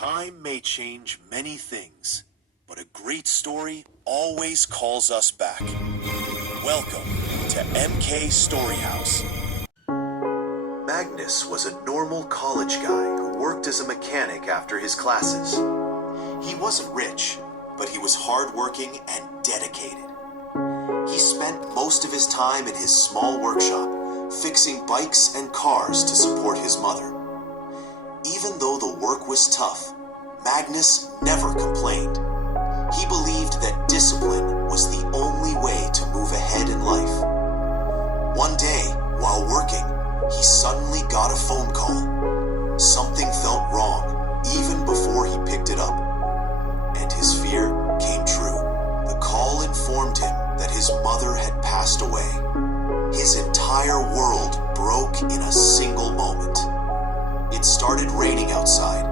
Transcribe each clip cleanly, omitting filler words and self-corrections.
Time may change many things, but a great story always calls us back. Welcome to MK Storyhouse. Magnus was a normal college guy who worked as a mechanic after his classes. He wasn't rich, but he was hardworking and dedicated. He spent most of his time in his small workshop, fixing bikes and cars to support his mother. Even though the work was tough, Magnus never complained. He believed that discipline was the only way to move ahead in life. One day, while working, he suddenly got a phone call. Something felt wrong, even before he picked it up. And his fear came true. The call informed him that his mother had passed away. His entire world broke in a single moment. It started raining outside,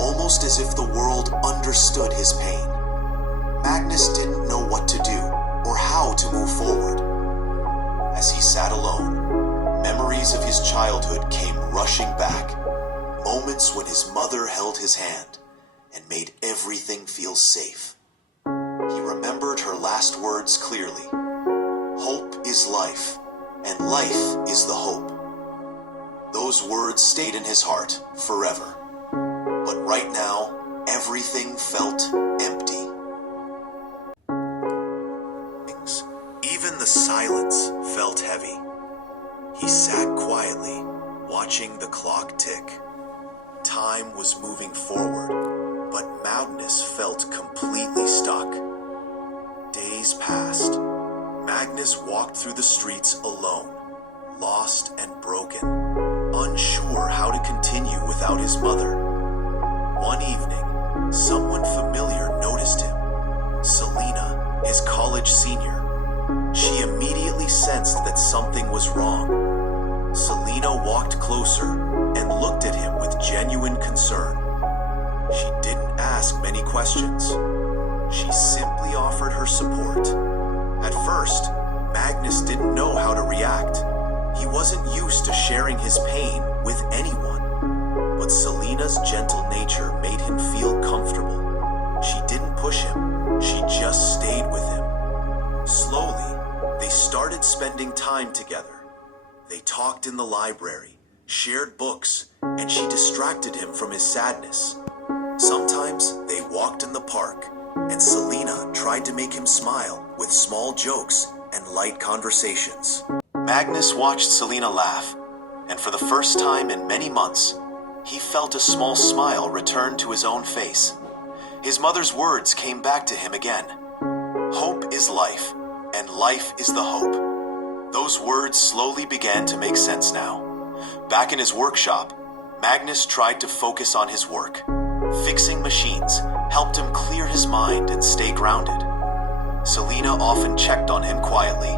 almost as if the world understood his pain. Magnus didn't know what to do or how to move forward. As he sat alone, memories of his childhood came rushing back. Moments when his mother held his hand and made everything feel safe. He remembered her last words clearly. Hope is life, and life is the hope. Those words stayed in his heart forever. But right now, everything felt empty. Even the silence felt heavy. He sat quietly, watching the clock tick. Time was moving forward, but Magnus felt completely stuck. Days passed. Magnus walked through the streets alone, lost and broken, unsure how to continue without his mother. One evening, someone familiar noticed him. Selena, his college senior. She immediately sensed that something was wrong. Selena walked closer and looked at him with genuine concern. She didn't ask many questions. She simply offered her support. At first, Magnus didn't know how to react. He wasn't used to sharing his pain with anyone. But Selena's gentle nature made him feel comfortable. She didn't push him. She just stayed with him. Slowly, they started spending time together. They talked in the library, shared books, and she distracted him from his sadness. Sometimes they walked in the park, and Selena tried to make him smile with small jokes and light conversations. Magnus watched Selena laugh, and for the first time in many months, he felt a small smile return to his own face. His mother's words came back to him again. Hope is life, and life is the hope. Those words slowly began to make sense now. Back in his workshop, Magnus tried to focus on his work. Fixing machines helped him clear his mind and stay grounded. Selena often checked on him quietly,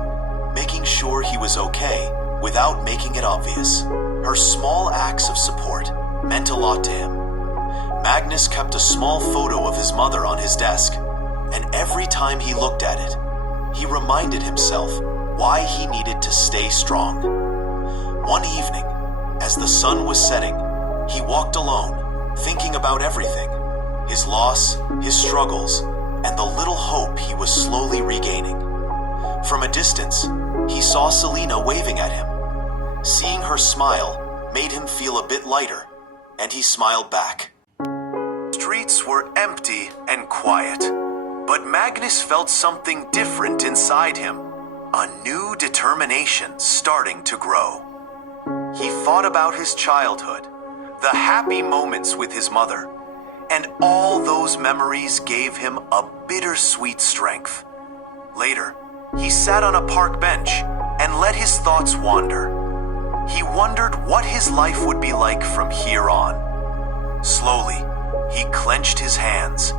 making sure he was okay without making it obvious. Her small acts of support meant a lot to him. Magnus kept a small photo of his mother on his desk, and every time he looked at it, he reminded himself why he needed to stay strong. One evening, as the sun was setting, he walked alone, thinking about everything: his loss, his struggles, and the little hope he was slowly regaining. From a distance, he saw Selena waving at him. Seeing her smile made him feel a bit lighter, and he smiled back. Streets were empty and quiet, but Magnus felt something different inside him, a new determination starting to grow. He thought about his childhood, the happy moments with his mother, and all those memories gave him a bittersweet strength. Later, he sat on a park bench and let his thoughts wander. He wondered what his life would be like from here on. Slowly, he clenched his hands,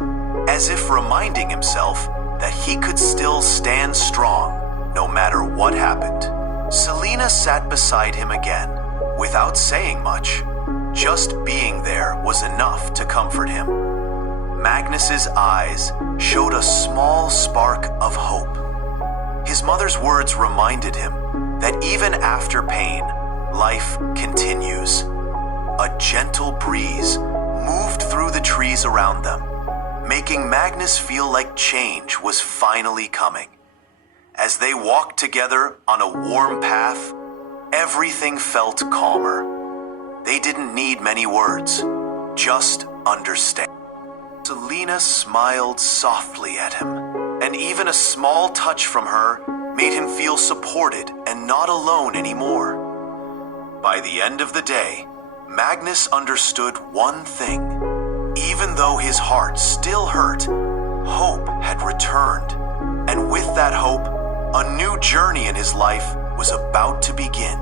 as if reminding himself that he could still stand strong no matter what happened. Selena sat beside him again, without saying much. Just being there was enough to comfort him. Magnus's eyes showed a small spark of hope. His mother's words reminded him that even after pain, life continues. A gentle breeze moved through the trees around them, making Magnus feel like change was finally coming. As they walked together on a warm path, everything felt calmer. They didn't need many words, just understand. Selena smiled softly at him, and even a small touch from her made him feel supported and not alone anymore. By the end of the day, Magnus understood one thing. Even though his heart still hurt, hope had returned. And with that hope, a new journey in his life was about to begin.